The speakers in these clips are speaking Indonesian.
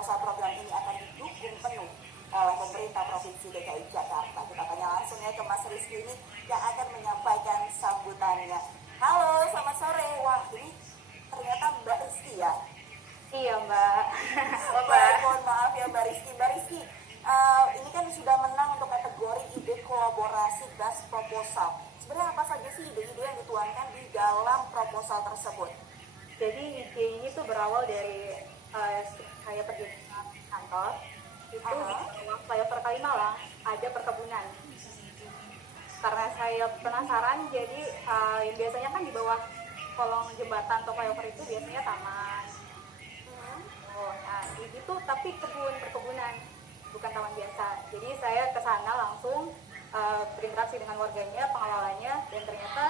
proposal program ini akan didukung penuh oleh pemerintah Provinsi DKI Jakarta. Kita tanya langsung ya ke Mas Rizky ini yang akan menyampaikan sambutannya. Halo, selamat sore. Wah, ini ternyata Mbak Rizky ya? Iya Mbak. Baik, mohon maaf ya Mbak Rizky. Mbak Rizky, ini kan sudah menang untuk kategori ide kolaborasi gas proposal. Sebenarnya apa saja sih ide-ide yang dituangkan di dalam proposal tersebut? Jadi ide ini tuh berawal dari saya pergi ke kantor, itu di bawah flyover Kalimalang ada perkebunan. Karena saya penasaran, jadi yang biasanya kan di bawah kolong jembatan atau flyover itu biasanya taman. Nah itu tapi perkebunan, bukan taman biasa. Jadi saya ke sana langsung berinteraksi dengan warganya, pengelolanya, dan ternyata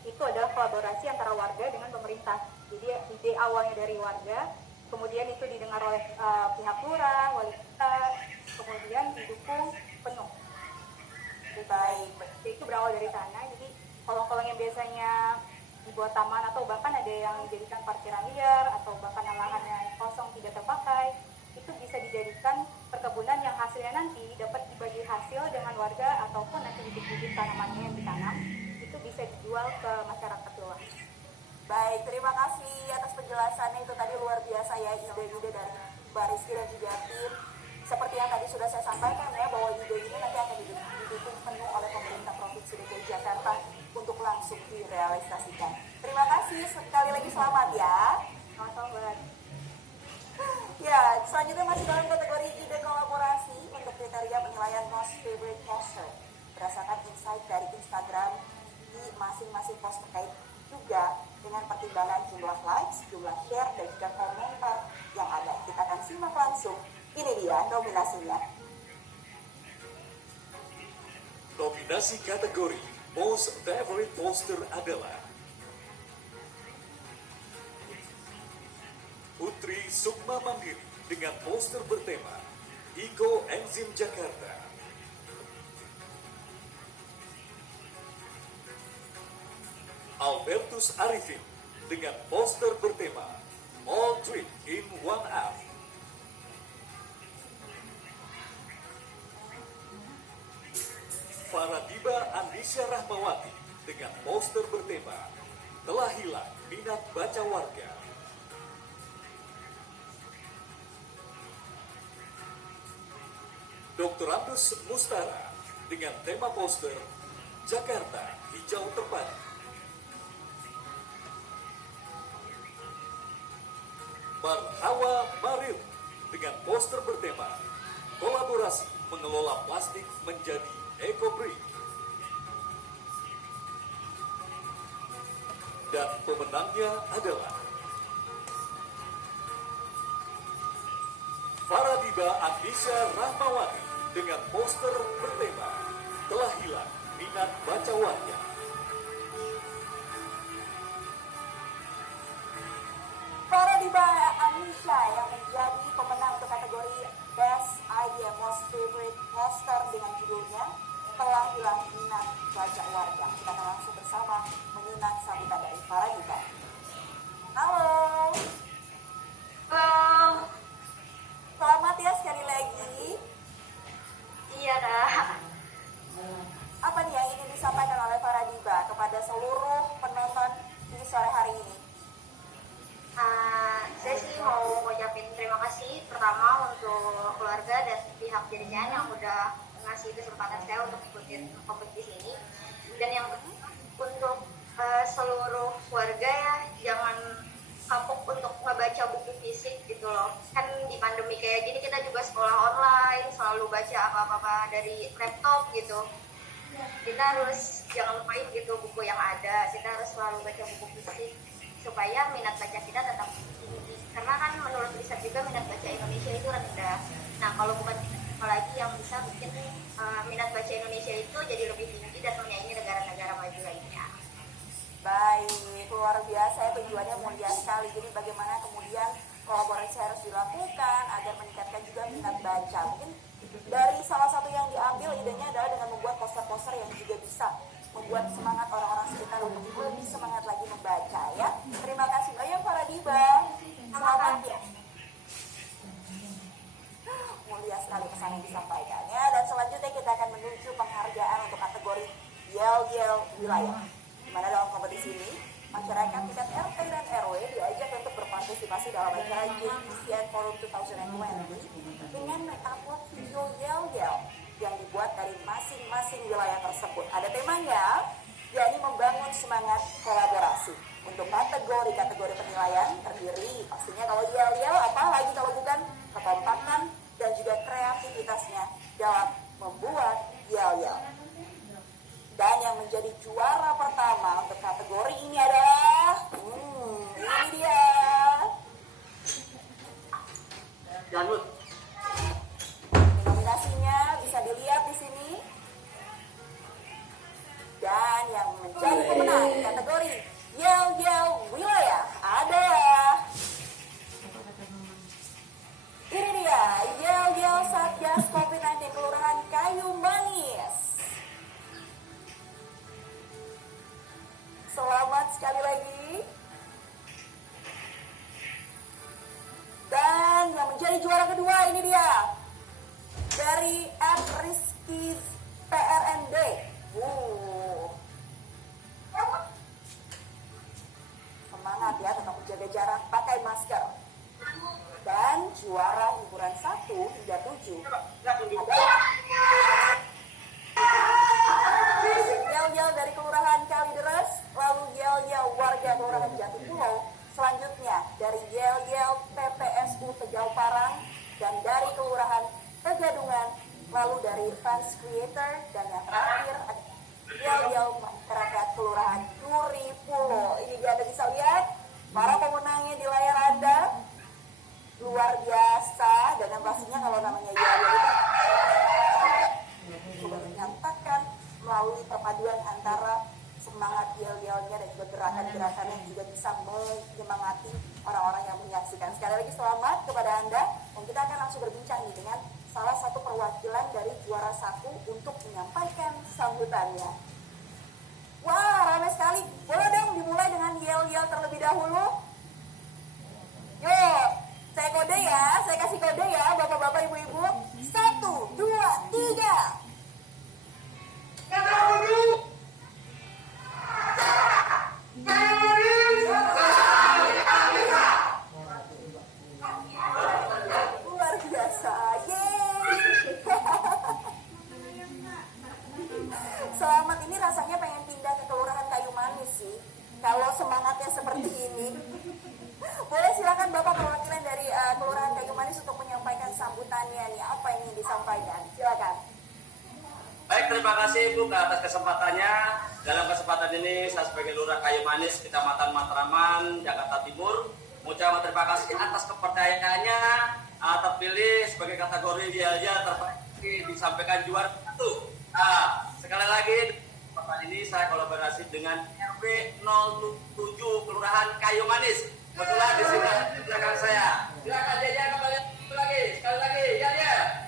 itu adalah kolaborasi antara warga dengan pemerintah. Jadi ide awalnya dari warga, kemudian itu didengar oleh pihak lurah, wali kota, kemudian didukung penuh. Baik, itu berawal dari sana. Jadi kolong-kolong yang biasanya dibuat taman atau bahkan ada yang dijadikan parkiran liar atau bahkan lahannya kosong tidak terpakai, itu bisa dijadikan perkebunan yang hasilnya nanti dapat dibagi hasil dengan warga ataupun nanti bibit-bibit tanamannya yang ditanam itu bisa dijual ke masyarakat luas. Baik, terima kasih atas penjelasannya, itu tadi luar biasa ya ide-ide dari Mbak Rizky dan juga tim. Seperti yang tadi sudah saya sampaikan ya, bahwa ide ini nanti akan didukung penuh oleh pemerintah Provinsi DKI Jakarta untuk langsung direalisasikan. Terima kasih, sekali lagi selamat ya. Sama-sama. Ya, selanjutnya masih dalam kategori ide kolaborasi untuk kriteria penilaian most favorite poster berdasarkan insight dari Instagram di masing-masing post terkait juga dengan pertimbangan jumlah likes, jumlah share, dan juga komentar yang ada. Kita akan simak langsung. Ini dia nominasinya. Nominasi kategori Most Favorite Poster adalah Putri Sukma Mandiri dengan poster bertema Eco Enzim Jakarta. Albertus Arifin dengan poster bertema All Drink in One App. Faradiba Andisya Rahmawati dengan poster bertema Telah Hilang Minat Baca Warga. Dr. Andus Mustara dengan tema poster Jakarta Hijau Terpadu. Marhawa Maril dengan poster bertema Kolaborasi Mengelola Plastik Menjadi Eco-Brick. Dan pemenangnya adalah Faradiba Andisya Rahmawati dengan poster bertema Telah Hilang Minat Baca Warga. Faradiba Andisya yang menjadi pemenang untuk kategori Best Idea Most Favorite Poster dengan judulnya Telah Hilang Minat Baca Warga. Kita akan langsung bersama menyimak sambutan dari Faradiba. Halo. Halo. Selamat ya sekali lagi. Iya Kak. Apa nih yang ingin disampaikan oleh Faradiba kepada seluruh penonton di sore hari ini? Saya sih mau ngucapin terima kasih pertama untuk keluarga dan pihak jaringan yang udah ngasih kesempatan saya untuk ikutin kompetisi ini, dan yang untuk seluruh warga ya jangan kapok untuk ngebaca buku fisik gitu loh. Kan di pandemi kayak gini kita juga sekolah online, selalu baca apa-apa dari laptop gitu. Kita harus jangan lupain gitu buku yang ada, kita harus selalu baca buku fisik supaya minat baca kita tetap tinggi. Karena kan menurut riset juga minat baca Indonesia itu rendah. Nah kalau bukan kita, apalagi yang bisa bikin minat baca Indonesia itu jadi lebih tinggi dan menyaingi negara-negara maju lainnya. Baik, luar biasa ya, tujuannya mulia sekali. Jadi bagaimana kemudian kolaborasi harus dilakukan agar meningkatkan juga minat baca. Mungkin dari salah satu yang diambil idenya adalah dengan membuat poster-poster yang juga bisa membuat semangat orang-orang sekitar untuk lebih semangat lagi membaca ya. Terima kasih banyak Faradiba. Selamat ya. sekali pesan yang disampaikannya. Dan selanjutnya kita akan menuju penghargaan untuk kategori Yel-Yel Wilayah. Di mana dalam kompetisi ini, masyarakat tingkat RT dan RW diajak untuk berpartisipasi dalam acara JBCN Forum 2020 dengan mengupload video Yel-Yel yang dibuat dari masing-masing wilayah tersebut. Ada temanya, yakni membangun semangat kolaborasi. Untuk kategori penilaian terdiri pastinya kalau Yel-Yel, apa lagi kalau bukan kekompakan dan juga kreativitasnya dalam membuat Yel-Yel. Dan yang menjadi juara pertama untuk kategori ini adalah ini dia. Nominasinya bisa dilihat di sini. Dan yang menjadi pemenang kategori Yel-Yel Wilayah adalah ini dia, Yel-Yel Satgas COVID-19 Kelurahan Kayu Manis. Selamat sekali lagi. Dan yang menjadi juara kedua ini dia, dari @Rizky PRND. Semangat ya, tetap menjaga jarak, pakai masker. Dan juara hiburan 1 hingga 7 adalah Yel-Yel dari Kelurahan Kalideres, lalu Yel-Yel warga Kelurahan Jatipulau, selanjutnya dari Yel-Yel PPSU Tegal Parang, dan dari Kelurahan Tegadungan, lalu dari Fans Creator, dan yang terakhir Yel-Yel masyarakat Kelurahan Duri Pulo. Ini dia, Anda bisa lihat para pemenangnya di layar Anda. Luar biasa, dan yang pastinya kalau namanya Yel-Yel itu sudah dinyatakan melalui perpaduan antara semangat Yel-Yelnya dan juga gerakan-gerakan yang juga bisa menyemangati orang-orang yang menyaksikan. Sekali lagi selamat kepada Anda, dan kita akan langsung berbincang nih dengan salah satu perwakilan dari juara 1 untuk menyampaikan sambutannya. Wah, ramai sekali. Boleh dong dimulai dengan Yel-Yel terlebih dahulu? Yuk, saya kode ya, saya kasih kode ya, bapak-bapak, ibu-ibu. 1, 2, 3. Luar biasa, yeay. Selamat, ini rasanya pengen pindah ke Kelurahan Kayu Manis sih. Kalau semangatnya seperti ini. Boleh silakan Bapak perwakilan dari Kelurahan Kayu Manis untuk menyampaikan sambutannya nih. Apa yang ingin disampaikan? Silakan. Baik, terima kasih Ibu atas kesempatannya. Dalam kesempatan ini saya sebagai Lurah Kayu Manis, Kecamatan Matraman, Jakarta Timur, mengucapkan terima kasih atas kepercayaannya terpilih sebagai kategori Yel-Yel terbaik disampaikan juara 1. Sekali lagi, kesempatan ini saya kolaborasi dengan RW 07 Kelurahan Kayu Manis. Kebetulan di sini di belakang saya. Silakan Yel-Yel kembali lagi, sekali lagi Yel-Yel.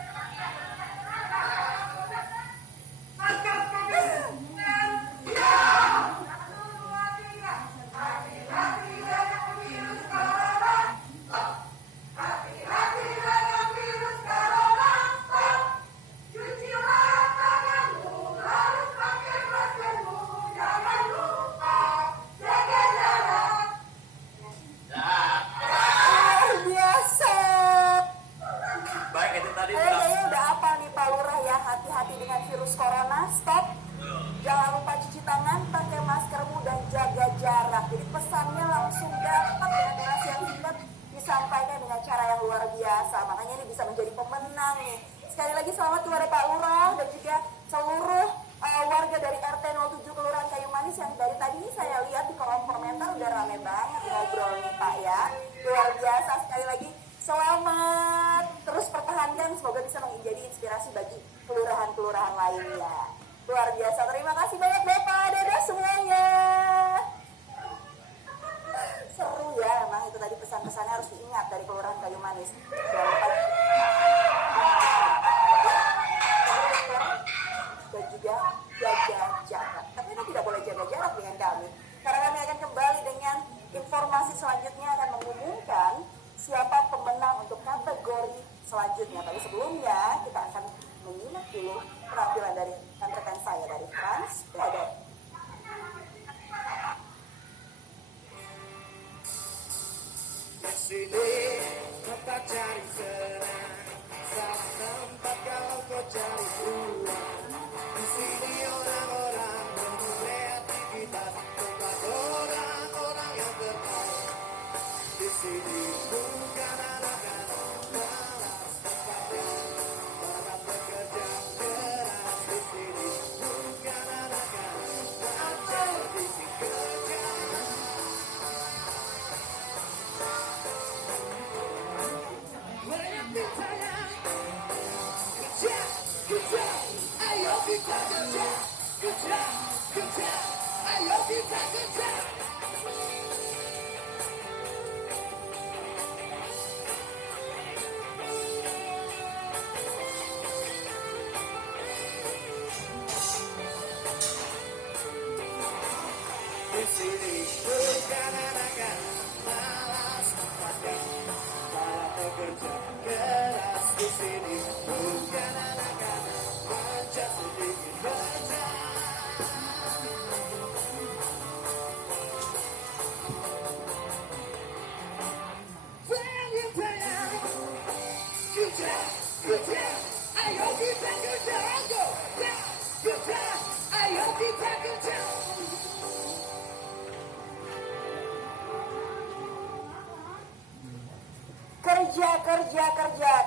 Jadi pesannya langsung dapat dengan durasi yang singkat disampaikan dengan cara yang luar biasa. Makanya ini bisa menjadi pemenang nih. Sekali lagi selamat kepada Pak Lurah dan juga seluruh warga dari RT 07 Kelurahan Kayu Manis yang dari tadi ini saya lihat di kolom komentar udah rame banget ngobrol nih Pak ya. Luar biasa, sekali lagi selamat. Terus pertahankan, semoga bisa menjadi inspirasi bagi kelurahan-kelurahan lainnya. Luar biasa, terima kasih banyak Bapak. Dadah semuanya. Seru ya, emang itu tadi pesan-pesannya harus diingat dari Kelurahan Kayu Manis. Jangan lupa dan juga jaga jarak. Tapi Anda tidak boleh jaga jarak dengan kami, karena kami akan kembali dengan informasi selanjutnya, akan mengumumkan siapa pemenang untuk kategori selanjutnya. Tapi sebelumnya kita akan menyimak dulu penampilan dari rekan saya dari France Beden. Sini tempat cari senang, salah tempat kalau kau cari uang. Di sini orang-orang berkreativitas, tempat orang-orang yang terbaik. Di sini bukan anak-anak malas, tempatnya para pekerja keras. Di sini bukan anak-anak belajar, di sini kerja. Banyak ditanya, kerja, kerja, ayo kita kerja, kerja, kerja, ayo kita kerja. Di sini bukan anak-anak malas, tempatnya para pekerja keras. Di sini bukan anak-anak mencet sedikit kerja. Banyak tanya, kerja, kerja, ayo kita kerja, go, kerja, ayo kita kerja.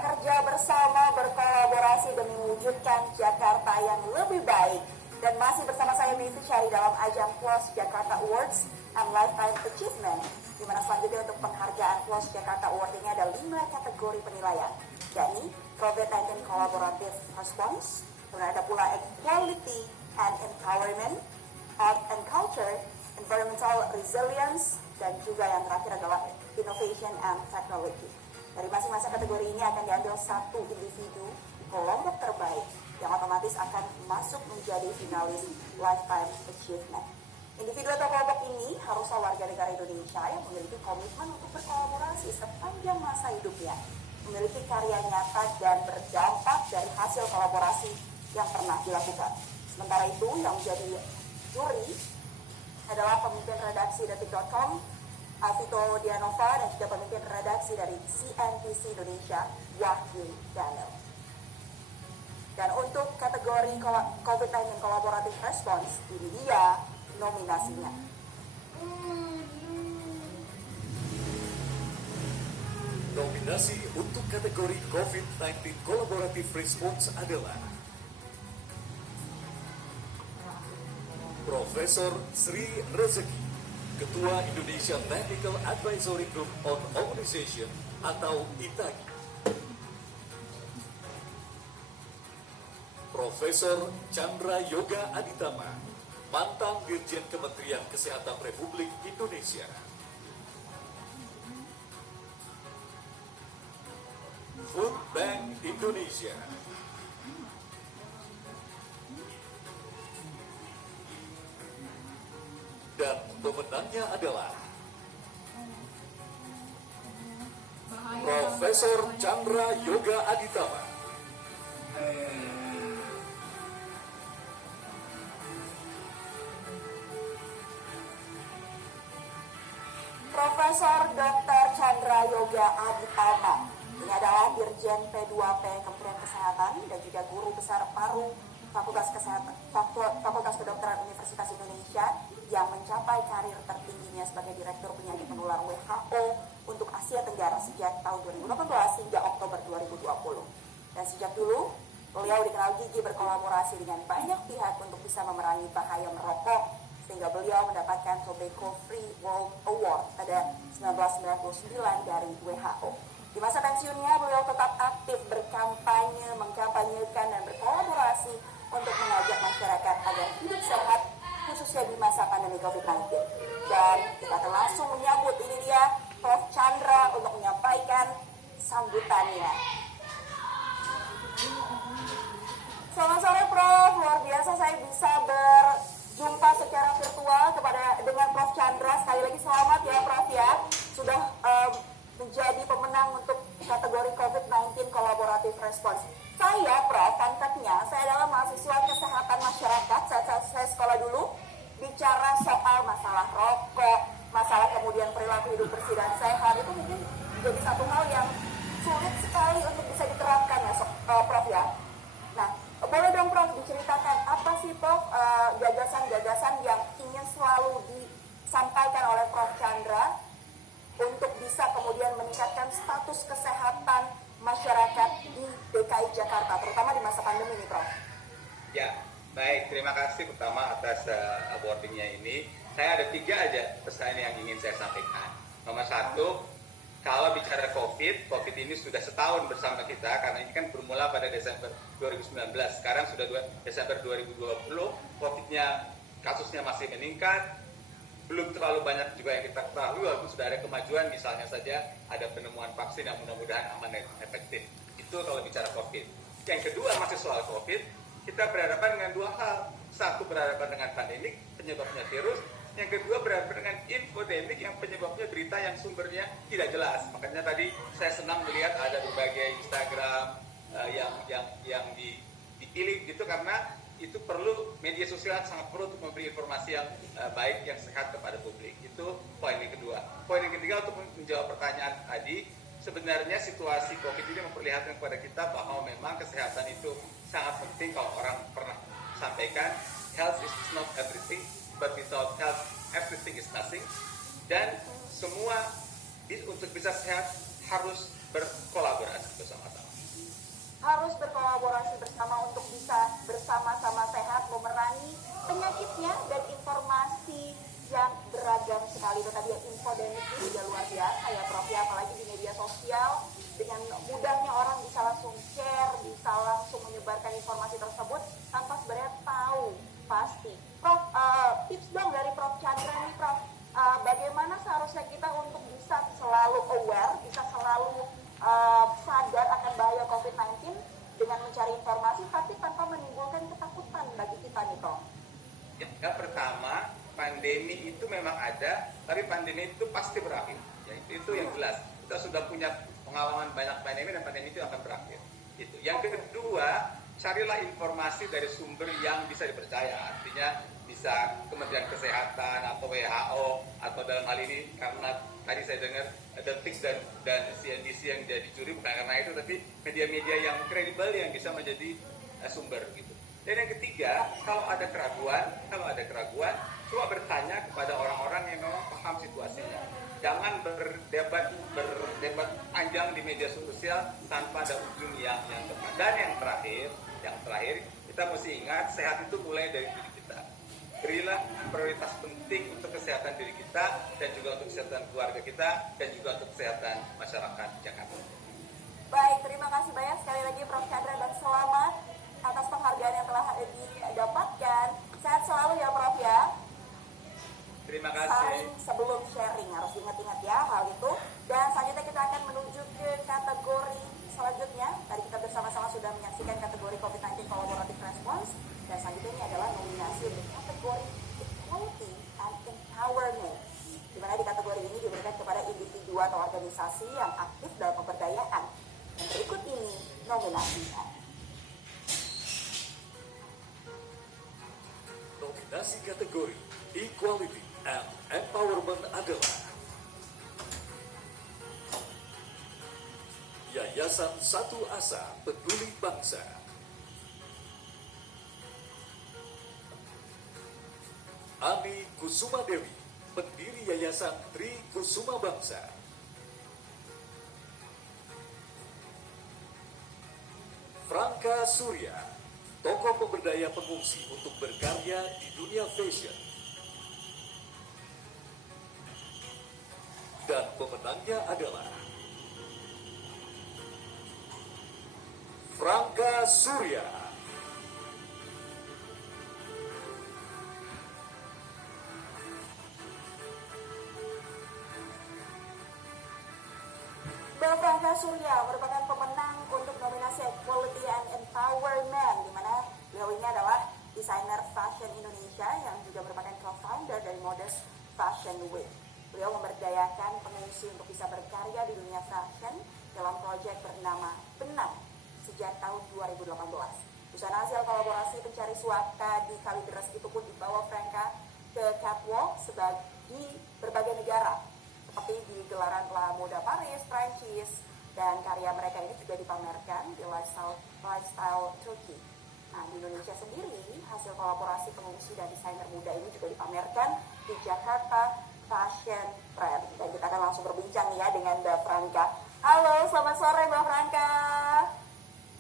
Kerja bersama, berkolaborasi demi mewujudkan Jakarta yang lebih baik. Dan masih bersama saya Mevri Syari dalam ajang PLOS Jakarta Awards and Lifetime Achievement, di mana selanjutnya untuk penghargaan PLOS Jakarta Award ini ada 5 kategori penilaian, yakni COVID-19 Collaborative Response, kemudian ada pula Equality and Empowerment, Art and Culture, Environmental Resilience, dan juga yang terakhir adalah Innovation and Technology. Dari masing-masing kategori ini akan diambil satu individu kelompok terbaik yang otomatis akan masuk menjadi finalis Lifetime Achievement. Individu atau kelompok ini haruslah warga negara Indonesia yang memiliki komitmen untuk berkolaborasi sepanjang masa hidupnya, memiliki karya nyata dan berdampak dari hasil kolaborasi yang pernah dilakukan. Sementara itu, yang menjadi juri adalah pemimpin redaksi Detik.com, Vito Dianova, dan juga pemimpin redaksi dari CNBC Indonesia, Wahyu Daniel. Dan untuk kategori COVID-19 Collaborative Response, ini dia nominasinya. Nominasi untuk kategori COVID-19 Collaborative Response adalah Profesor Sri Rezeki, Ketua Indonesia Technical Advisory Group on Organization atau ITAGI. Profesor Chandra Yoga Aditama, mantan Dirjen Kementerian Kesehatan Republik Indonesia. Food Bank Indonesia. Dan pemenangnya adalah Profesor Chandra Yoga Aditama. Profesor Dr. Chandra Yoga Aditama. Ini adalah Dirjen P2P Kementerian Kesehatan dan juga Guru Besar Paru Fakultas Kedokteran Universitas Indonesia yang mencapai karir tertingginya sebagai Direktur Penyakit Menular WHO untuk Asia Tenggara sejak tahun 2018 hingga Oktober 2020. Dan sejak dulu, beliau dikenal gigih berkolaborasi dengan banyak pihak untuk bisa memerangi bahaya merokok, sehingga beliau mendapatkan Tobacco Free World Award pada 1999 dari WHO. Di masa pensiunnya, beliau tetap aktif berkampanye, mengkampanyekan dan berkolaborasi untuk mengajak masyarakat agar hidup sehat, khususnya di masa pandemi COVID-19. Dan kita akan langsung menyambut, ini dia Prof. Chandra untuk menyampaikan sambutannya. Selamat sore Prof, luar biasa saya bisa berjumpa secara virtual dengan Prof. Chandra. Sekali lagi selamat ya Prof ya, sudah menjadi pemenang untuk kategori COVID-19 Response. Saya, Prof, kontaknya, saya adalah mahasiswa kesehatan masyarakat saat saya sekolah dulu. Bicara soal masalah rokok, masalah kemudian perilaku hidup bersih dan sehat, itu mungkin jadi satu hal yang sulit sekali untuk bisa diterapkan ya, Prof ya. Nah, boleh dong Prof diceritakan apa sih Prof gagasan-gagasan yang ingin selalu disampaikan oleh Prof Chandra untuk bisa kemudian meningkatkan status kesehatan masyarakat di DKI Jakarta, terutama di masa pandemi ini, Prof. Ya, baik. Terima kasih pertama atas awardingnya ini. Saya ada 3 aja pesan yang ingin saya sampaikan. Nomor 1, kalau bicara COVID ini sudah setahun bersama kita, karena ini kan bermula pada Desember 2019. Sekarang sudah Desember 2020, COVID-nya, kasusnya masih meningkat. Belum terlalu banyak juga yang kita ketahui, walaupun sudah ada kemajuan, misalnya saja ada penemuan vaksin yang mudah-mudahan aman dan efektif. Itu kalau bicara COVID. Yang kedua, masih soal COVID, kita berhadapan dengan 2 hal. Satu, berhadapan dengan pandemik, penyebabnya virus. Yang kedua, berhadapan dengan infodemik yang penyebabnya berita yang sumbernya tidak jelas. Makanya tadi saya senang melihat ada berbagai Instagram yang dipilih gitu, karena itu perlu, media sosial sangat perlu untuk memberi informasi yang baik, yang sehat kepada publik. Itu poin yang kedua. Poin yang ketiga, untuk menjawab pertanyaan tadi, sebenarnya situasi COVID ini memperlihatkan kepada kita bahwa memang kesehatan itu sangat penting. Kalau orang pernah sampaikan, health is not everything, but without health, everything is nothing. Dan semua untuk bisa sehat harus berkolaborasi bersama-sama. Harus berkolaborasi bersama untuk bisa bersama-sama sehat memerangi penyakitnya dan informasi yang beragam sekali. Itu tadi yang infodemik ini juga luar biasa ya Prof ya, apalagi di media sosial dengan mudahnya orang bisa langsung share, bisa langsung menyebarkan informasi tersebut tanpa sebenarnya tahu pasti. Prof, tips dong dari Prof Chandra nih Prof, bagaimana seharusnya kita untuk bisa selalu aware, bisa selalu sadar akan bahaya COVID-19 dengan mencari informasi tapi tanpa menimbulkan ketakutan bagi kita nih Prof. Yang pertama, pandemi itu memang ada, tapi pandemi itu pasti berakhir. Ya, itu yang jelas. Kita sudah punya pengalaman banyak pandemi dan pandemi itu akan berakhir. Itu. Yang kedua, carilah informasi dari sumber yang bisa dipercaya. Artinya bisa Kementerian Kesehatan atau WHO, atau dalam hal ini karena tadi saya dengar Detik dan CNBC yang jadi juri, bukan karena itu, tapi media-media yang kredibel yang bisa menjadi sumber gitu. Dan yang ketiga, kalau ada keraguan, coba bertanya kepada orang-orang yang memang paham situasinya. Jangan berdebat panjang di media sosial tanpa ada ujung yang tepat. Dan yang terakhir, kita mesti ingat sehat itu mulai dari diri kita. Berilah prioritas penting untuk kesehatan diri kita dan juga untuk kesehatan keluarga kita dan juga untuk kesehatan masyarakat Jakarta. Baik, terima kasih banyak sekali lagi Prof Chandra dan selamat atas penghargaan yang telah didapatkan. Sehat selalu ya Prof ya. Terima kasih. Saring sebelum sharing, harus ingat-ingat ya hal itu. Dan selanjutnya kita akan menuju ke kategori selanjutnya. Tadi kita bersama-sama sudah menyaksikan kategori COVID-19 Collaborative Response. Dan selanjutnya ini adalah nominasi untuk kategori Equality and Empowerment, di mana di kategori ini diberikan kepada individu atau organisasi yang aktif dalam pemberdayaan. Dan berikut ini nominasinya. Nominasi kategori Equality and Empowerment adalah Yayasan Satu Asa Peduli Bangsa, Ani Kusuma Dewi, pendiri Yayasan Tri Kusuma Bangsa, Franka Surya, tokoh pemberdaya pengungsi untuk berkarya di dunia fashion. Dan pemenangnya adalah Franka Surya. Mbak Franka Surya merupakan pemenang untuk nominasi Equality and Empowerment, di mana beliau ini adalah desainer fashion Indonesia yang juga merupakan co-founder dari Modest Fashion Week. Beliau memberdayakan pengungsi untuk bisa berkarya di dunia fashion dalam proyek bernama Benang. Sejak sejak tahun 2018. Busana hasil kolaborasi pencari suaka di Kalideres itu pun dibawa Franka ke catwalk di berbagai negara, seperti di gelaran La Moda Paris, Prancis, dan karya mereka ini juga dipamerkan di Lifestyle Turkey. Nah, di Indonesia sendiri, hasil kolaborasi pengungsi dan desainer muda ini juga dipamerkan di Jakarta Fashion Trend. Dan kita akan langsung berbincang ya dengan Mbak Franka. Halo, selamat sore Mbak Franka.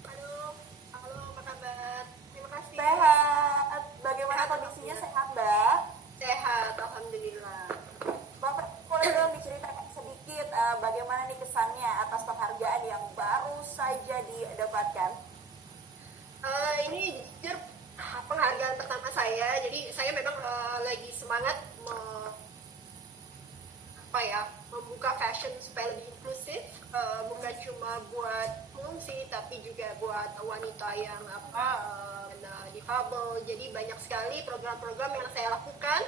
Halo, apa kabar? Terima kasih. Sehat. Bagaimana kondisinya, sehat Mbak? Sehat, alhamdulillah. Mbak Franka, boleh dong diceritakan sedikit bagaimana nih kesannya atas penghargaan yang baru saja didapatkan? Ini jujur penghargaan pertama saya. Jadi saya memang lagi semangat membuka fashion supaya lebih inklusif, bukan cuma buat pengungsi tapi juga buat wanita yang difabel. Jadi banyak sekali program-program yang saya lakukan,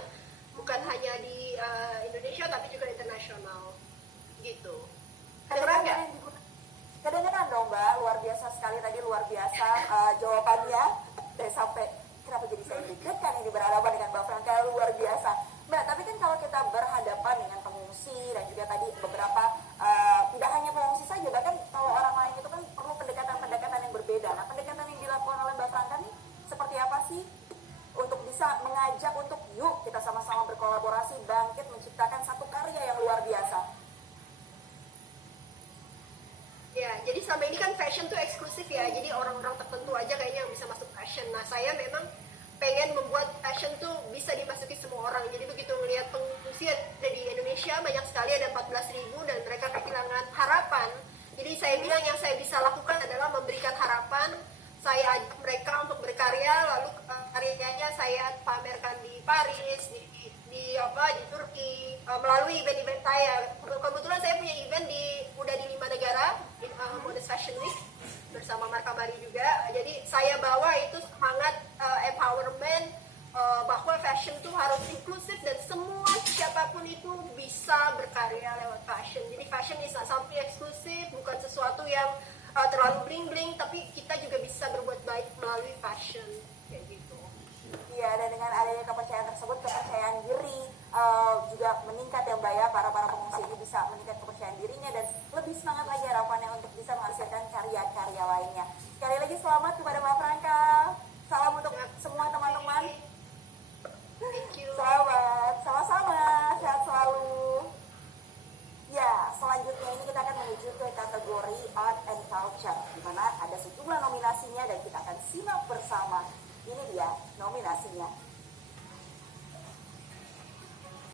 bukan hanya di Indonesia tapi juga internasional gitu. Kedengeran nggak? Kedengeran dong Mbak, luar biasa sekali tadi, luar biasa jawabannya. Dan sampai kenapa jadi saya deg-degan ini berhadapan dengan Mbak Franka, luar biasa. Mbak, tapi kan kalau kita berhadapan dengan pengungsi dan juga tadi beberapa tidak hanya pengungsi saja, bahkan kalau orang lain itu kan perlu pendekatan-pendekatan yang berbeda. Nah, pendekatan yang dilakukan oleh Mbak Franka nih seperti apa sih untuk bisa mengajak untuk yuk kita sama-sama berkolaborasi, bangkit menciptakan satu karya yang luar biasa? Ya, jadi selama ini kan fashion tuh eksklusif ya, jadi orang-orang tertentu aja kayaknya yang bisa masuk fashion. Nah, saya memang pengen membuat fashion tuh bisa dimasuki semua orang. Jadi begitu melihat pengungsi ada di Indonesia, banyak sekali, ada 14.000 dan mereka kehilangan harapan. Jadi saya bilang yang saya bisa lakukan adalah memberikan harapan. Saya ajak mereka untuk berkarya, lalu karyanya saya pamerkan di Paris, di Turki, melalui event-event saya. Kebetulan saya punya event udah di 5 negara, Modest Fashion Week, bersama Marka Mari juga. Jadi saya bawa itu semangat empowerment, bahwa fashion itu harus inklusif dan semua siapapun itu bisa berkarya lewat fashion. Jadi fashion is not something eksklusif, bukan sesuatu yang terlalu bling-bling, tapi kita juga bisa berbuat baik melalui fashion, kayak gitu. Iya, dan dengan adanya kepercayaan tersebut, kepercayaan diri juga meningkat ya Mbak ya. Para pengungsi ini bisa meningkat kepercayaan dirinya dan lebih semangat lagi harapannya untuk bisa menghasilkan karya-karya lainnya. Sekali lagi selamat kepada Mbak Franka. Salam untuk semua teman-teman. Thank you. Selamat, sama-sama, sehat selalu. Ya, selanjutnya ini kita akan menuju ke kategori Art and Culture, di mana ada sejumlah nominasinya dan kita akan simak bersama. Ini dia nominasinya.